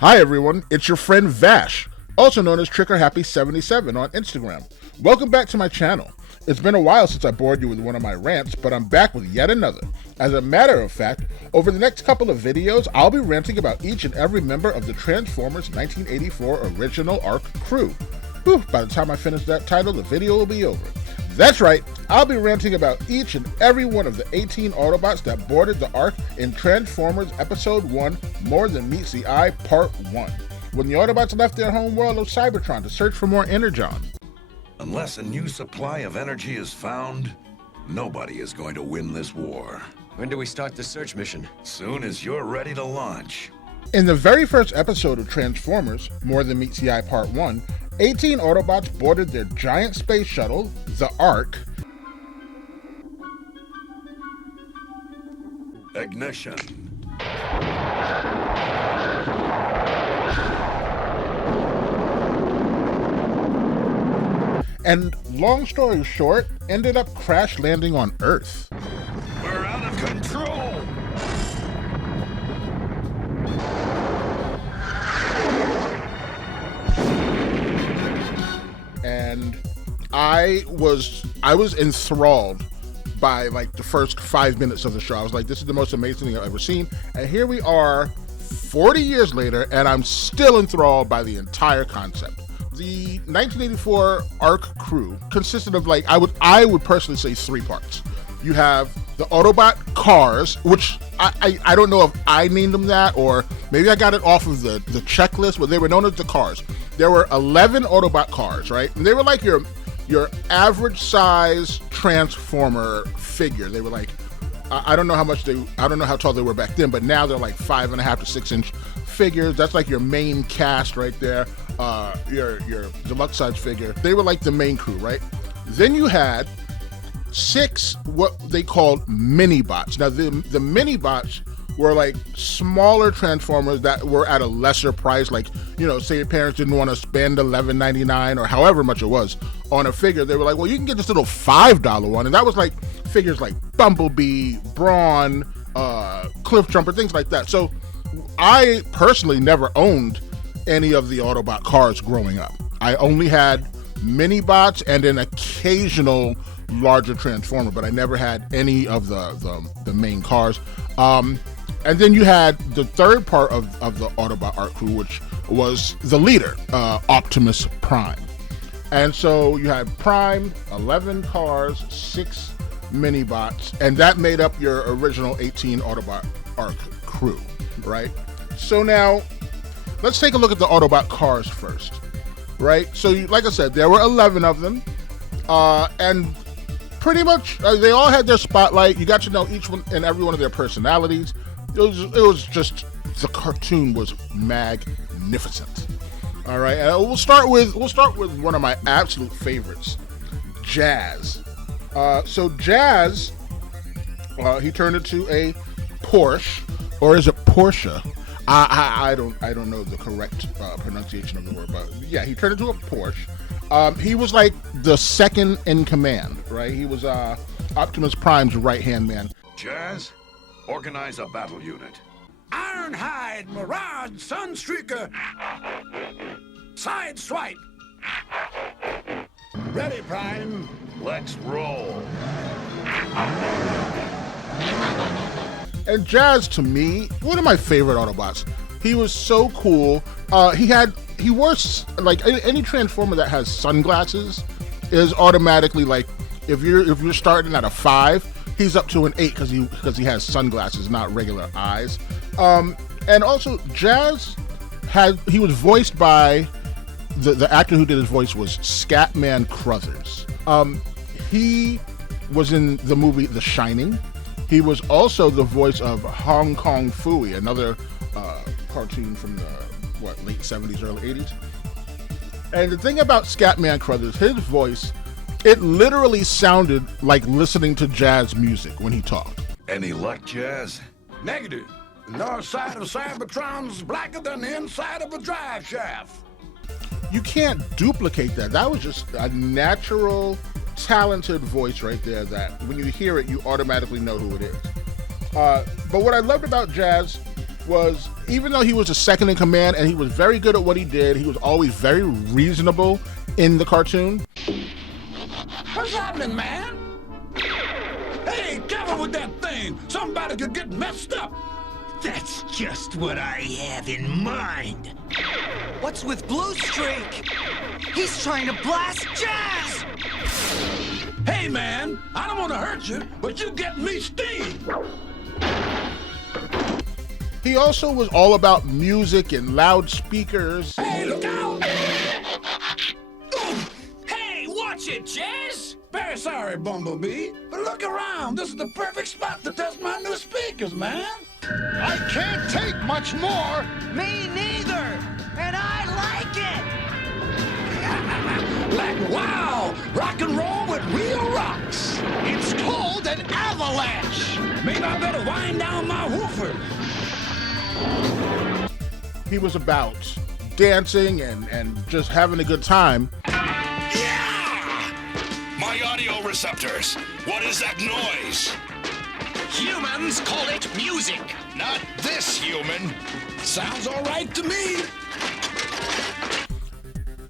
Hi everyone, it's your friend Vash, also known as Triqqerhappy77 on Instagram. Welcome back to my channel. It's been a while since I bored you with one of my rants, but I'm back with yet another. As a matter of fact, over the next couple of videos, I'll be ranting about each and every member of the Transformers 1984 original ARC crew. Whew, by the time I finish that title, the video will be over. That's right, I'll be ranting about each and every one of the 18 Autobots that boarded the ARC in Transformers Episode 1, More Than Meets the Eye, Part 1, when the Autobots left their home world of Cybertron to search for more Energon. Unless a new supply of energy is found, nobody is going to win this war. When do we start the search mission? Soon as you're ready to launch. In the very first episode of Transformers, More Than Meets the Eye Part 1, 18 Autobots boarded their giant space shuttle, the ARC. Ignition. And long story short, ended up crash landing on Earth. We're out of control. And I was enthralled by like the first 5 minutes of the show. I was like, this is the most amazing thing I've ever seen. And here we are 40 years later, and I'm still enthralled by the entire concept. The 1984 ARC crew consisted of like, I would personally say 3 parts. You have the Autobot cars, which I don't know if I named them that, or maybe I got it off of the checklist, but they were known as the cars. There were 11 Autobot cars, right? And they were like your average size Transformer figure. They were like, I don't know how tall they were back then, but now they're like 5.5 to 6 inch figures. That's like your main cast right there. Your deluxe size figure. They were like the main crew, right? Then you had 6 what they called mini bots. Now the mini bots were like smaller Transformers that were at a lesser price. Like, you know, say your parents didn't want to spend $11.99 or however much it was on a figure. They were like, well, you can get this little $5 one. And that was like figures like Bumblebee, Brawn, Cliff Jumper, things like that. So I personally never owned any of the Autobot cars growing up. I only had mini bots and an occasional larger Transformer, but I never had any of the main cars. And then you had the third part of the Autobot ARC crew, which was the leader, Optimus Prime. And so you had Prime, 11 cars, 6 mini bots, and that made up your original 18 Autobot ARC crew, right? So now, let's take a look at the Autobot cars first, right? So like I said, there were 11 of them, and pretty much they all had their spotlight. You got to know each one and every one of their personalities. It was just, the cartoon was magnificent. All right, we'll start with one of my absolute favorites, Jazz. So Jazz, he turned into a Porsche, or is it Porsche? I don't know the correct pronunciation of the word, but yeah, he turned into a Porsche. He was like the second in command, right? He was Optimus Prime's right-hand man. Jazz, organize a battle unit. Ironhide, Mirage, Sunstreaker, Sideswipe. Ready, Prime. Let's roll. And Jazz, to me, one of my favorite Autobots. He was so cool. He wore, like, any Transformer that has sunglasses is automatically like, if you're starting at a 5, he's up to an 8 because he has sunglasses, not regular eyes. And also Jazz he was voiced by the actor who did his voice was Scatman Crothers. He was in the movie The Shining. He was also the voice of Hong Kong Phooey, another cartoon from the late 70s, early 80s. And the thing about Scatman Crothers, his voice, it literally sounded like listening to jazz music when he talked. Any luck, Jazz? Negative. The north side of Cybertron's blacker than the inside of a drive shaft. You can't duplicate that. That was just a natural, talented voice right there that when you hear it, you automatically know who it is. But what I loved about Jazz, was, even though he was a second in command and he was very good at what he did, he was always very reasonable in the cartoon. What's happening, man? Hey, careful with that thing. Somebody could get messed up. That's just what I have in mind. What's with Blue Streak? He's trying to blast Jazz! Hey, man, I don't want to hurt you, but you get me steam. He also was all about music and loudspeakers. Hey, look out! Hey, watch it, Jazz! Very sorry, Bumblebee, but look around. This is the perfect spot to test my new speakers, man. I can't take much more. Me neither! And I like it! Like, wow, rock and roll with real rocks. It's called an avalanche. Maybe I better wind down my woofer. He was about dancing and just having a good time. Yeah! My audio receptors. What is that noise? Humans call it music. Not this human. Sounds all right to me.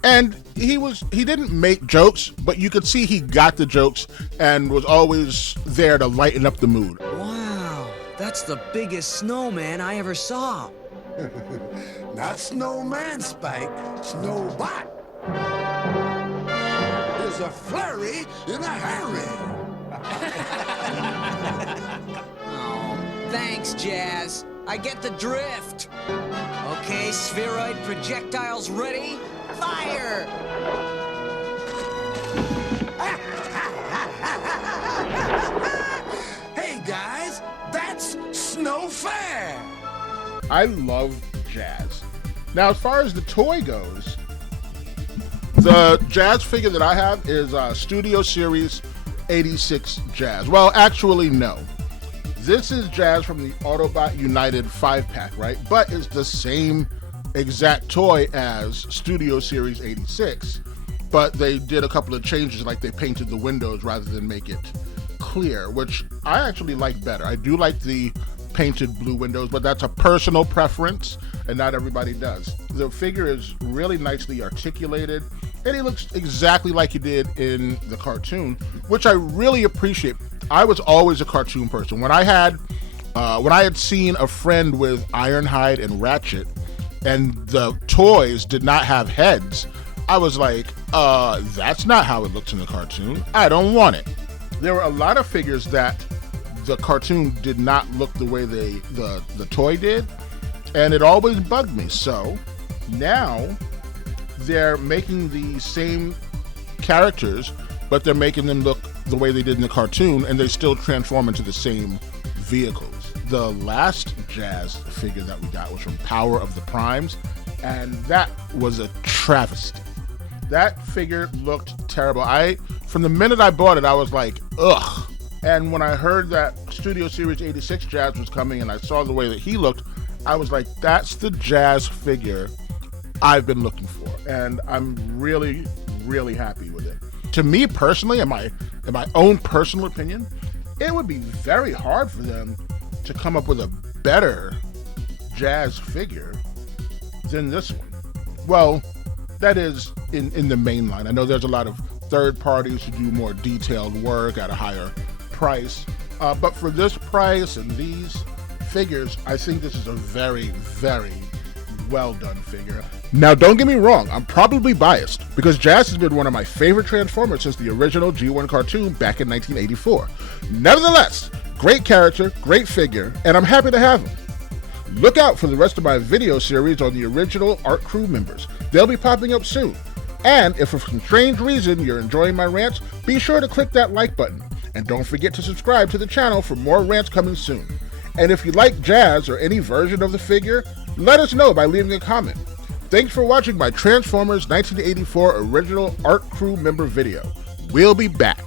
And he didn't make jokes, but you could see he got the jokes and was always there to lighten up the mood. Wow, that's the biggest snowman I ever saw. Not snowman, Spike, snowbot. There's a flurry in a hurry. Oh, thanks, Jazz. I get the drift. Okay, spheroid projectiles ready? Fire! Hey, guys, that's Snow Fair. I love Jazz. Now, as far as the toy goes, the Jazz figure that I have is Studio Series 86 Jazz. Well, actually, no. This is Jazz from the Autobot United 5-pack, right? But it's the same exact toy as Studio Series 86, but they did a couple of changes, like they painted the windows rather than make it clear, which I actually like better. I do like the painted blue windows, but that's a personal preference, and not everybody does. The figure is really nicely articulated, and he looks exactly like he did in the cartoon, which I really appreciate. I was always a cartoon person. When I had seen a friend with Ironhide and Ratchet, and the toys did not have heads, I was like, that's not how it looks in the cartoon. I don't want it. There were a lot of figures that the cartoon did not look the way the toy did, and it always bugged me. So now they're making the same characters, but they're making them look the way they did in the cartoon, and they still transform into the same vehicles. The last Jazz figure that we got was from Power of the Primes, and that was a travesty. That figure looked terrible. From the minute I bought it, I was like, ugh. And when I heard that Studio Series 86 Jazz was coming and I saw the way that he looked, I was like, that's the Jazz figure I've been looking for. And I'm really, really happy with it. To me personally, in my own personal opinion, it would be very hard for them to come up with a better Jazz figure than this one. Well, that is in the main line. I know there's a lot of third parties who do more detailed work at a higher price, but for this price and these figures, I think this is a very, very well done figure. Now, don't get me wrong, I'm probably biased because Jazz has been one of my favorite Transformers since the original G1 cartoon back in 1984. Nevertheless, great character, great figure, and I'm happy to have him. Look out for the rest of my video series on the original Art Crew members. They'll be popping up soon. And if for some strange reason you're enjoying my rants, be sure to click that like button. And don't forget to subscribe to the channel for more rants coming soon. And if you like Jazz or any version of the figure, let us know by leaving a comment. Thanks for watching my Transformers 1984 original Art Crew member video. We'll be back.